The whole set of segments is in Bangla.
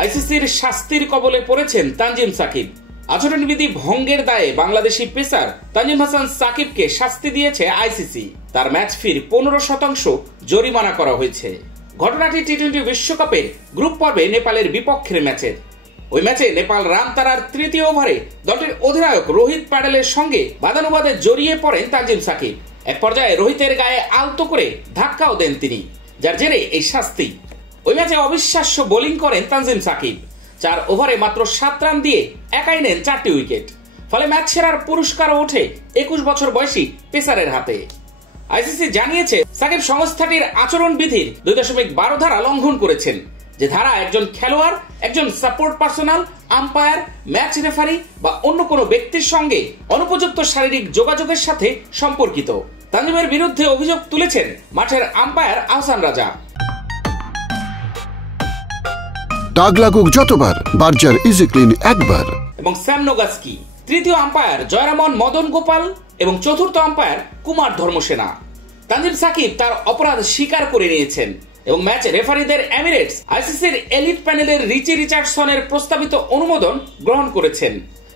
আইসিসির শাস্তির কবলে পড়েছেন তানজিম সাকিব। আচরণবিধি ভঙ্গের দায়ে বাংলাদেশি পেসার তানজিম হাসান সাকিবকে শাস্তি দিয়েছে আইসিসি। তার ম্যাচ ফির 15% জরিমানা করা হয়েছে। ঘটনাটি টি-20 বিশ্বকাপের গ্রুপ পর্বে নেপালের বিপক্ষের ম্যাচের। ওই ম্যাচে নেপাল রান তারার তৃতীয় ওভারে দলটির অধিনায়ক রোহিত প্যাডেলের সঙ্গে বাদানুবাদে জড়িয়ে পড়েন তানজিম সাকিব। এক পর্যায়ে রোহিতের গায়ে আলতো করে ধাক্কাও দেন তিনি, যার জেরে এই শাস্তি। ওই ম্যাচে অবিশ্বাস্য বোলিং করেন তানজিম সাকিব। 4 ওভারে মাত্র 7 রান দিয়ে একাই নেন 4টি উইকেট। ফলে ম্যাচ সেরার পুরস্কারও ওঠে 21 বছর বয়সী পেসারের হাতে। আইসিসি জানিয়েছে সাকিব সংস্থাটির আচরণ বিধির 2.12 ধারা লঙ্ঘন করেছেন, যে ধারা একজন খেলোয়াড়, একজন support personal, umpire, match referee বা অন্য কোনো ব্যক্তির সঙ্গে অনুপযুক্ত শারীরিক যোগাযোগের সাথে সম্পর্কিত। তানজিমের বিরুদ্ধে অভিযোগ তুলেছেন মাঠের আম্পায়ার আহসান রাজা। দাগ লাগুক যতবার, বার্জার ইজি ক্লিন একবার। এবং স্যাম নোগাস্কি, তৃতীয় আম্পায়ার জয়রামন মদন গোপাল এবং চতুর্থ আম্পায়ার কুমার ধর্মসেনা। তানজিম সাকিব তার অপরাধ স্বীকার করে নিয়েছেন এবং ম্যাচ রেফারিদের এমিরেটস আইসিসির এলিট প্যানেলের রিচি রিচার্ডসনের প্রস্তাবিত অনুমোদন গ্রহণ করেছেন।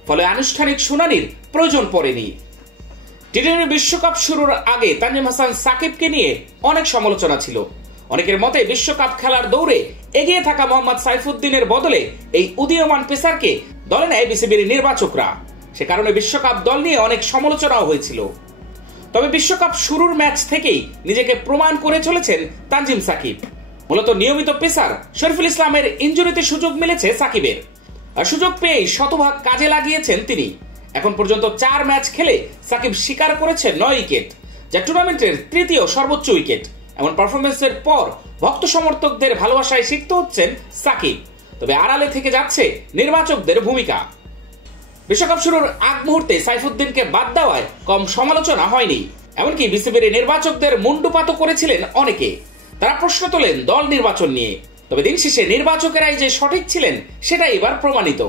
ফলে আনুষ্ঠানিক শুনানির প্রয়োজন পড়েনি। টি-20 বিশ্বকাপ শুরুর আগে তানজিম হাসান সাকিবকে নিয়ে অনেক সমালোচনা ছিল। অনেকের মতে বিশ্বকাপ খেলার দৌড়ে এগিয়ে থাকা মোহাম্মদ সাইফুদ্দিনের বদলে এই উদীয়মান পেসারকে দলে নেয় বিসিবির নির্বাচকরা। সে কারণে বিশ্বকাপ দল নিয়ে অনেক সমালোচনাও হয়েছিল। তবে বিশ্বকাপ শুরুর ম্যাচ থেকেই নিজেকে প্রমাণ করে চলেছেন তানজিম সাকিব। মূলত নিয়মিত পেসার শরীফুল ইসলামের ইনজুরিতে সুযোগ মিলেছে সাকিবের, আর সুযোগ পেয়েই শতভাগ কাজে লাগিয়েছেন তিনি। এখন পর্যন্ত 4 ম্যাচ খেলে সাকিব শিকার করেছে 9 উইকেট, যা টুর্নামেন্টের তৃতীয় সর্বোচ্চ উইকেট। এমন পারফরমেন্সের পর ভক্ত সমর্থকদের ভালোবাসায় সিক্ত হচ্ছেন সাকিব। তবে আড়ালে থেকে যাচ্ছে নির্বাচকদের ভূমিকা। বিশ্বকাপ শুরুর আগ মুহূর্তে সাইফুদ্দিনকে বাদ দেওয়ায় কম সমালোচনা হয়নি। এমনকি বিসিবির নির্বাচকদের মুন্ডুপাতও করেছিলেন অনেকে। তারা প্রশ্ন তোলেন দল নির্বাচন নিয়ে। তবে দিন শেষে নির্বাচকেরাই যে সঠিক ছিলেন সেটাই এবার প্রমাণিত।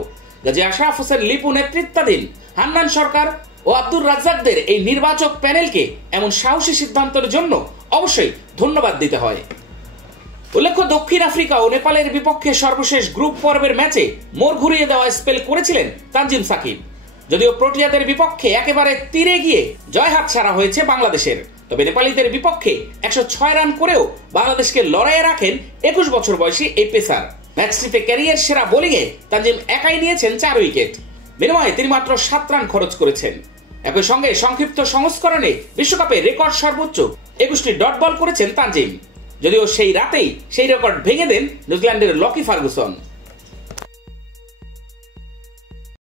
গাজী আশরাফ হোসেন লিপু নেতৃত্বাধীন হান্নান সরকার ও আব্দুর রাজ্জাকদের এই নির্বাচক প্যানেলকে এমন সাহসী সিদ্ধান্তের জন্য অবশ্যই ধন্যবাদ দিতে হয়। উল্লেখ্য, দক্ষিণ আফ্রিকা ও নেপালের বিপক্ষে সর্বশেষ গ্রুপ পর্বের ম্যাচে মোড় ঘুরিয়ে দেওয়া স্পেল করেছিলেন তানজিম সাকিব। যদিও প্রোটিয়াদের বিপক্ষে একেবারে তীরে গিয়ে জয় হাতছাড়া হয়েছে বাংলাদেশের, তবে নেপালিদের বিপক্ষে 106 রান করেও বাংলাদেশকে লড়াইয়ে রাখেন 21 বছর বয়সী এই পেসার। ম্যাচটিতে ক্যারিয়ার সেরা বোলিংয়ে তানজিম একাই নিয়েছেন 4 উইকেট। বিনিময়ে তিনি মাত্র 7 রান খরচ করেছেন। একই সঙ্গে সংক্ষিপ্ত সংস্করণে বিশ্বকাপে রেকর্ড সর্বোচ্চ 21টি ডট বল করেছেন তানজিম। যদিও সেই রাতেই সেই রেকর্ড ভেঙে দেন নিউজিল্যান্ডের লকি ফার্গুসন।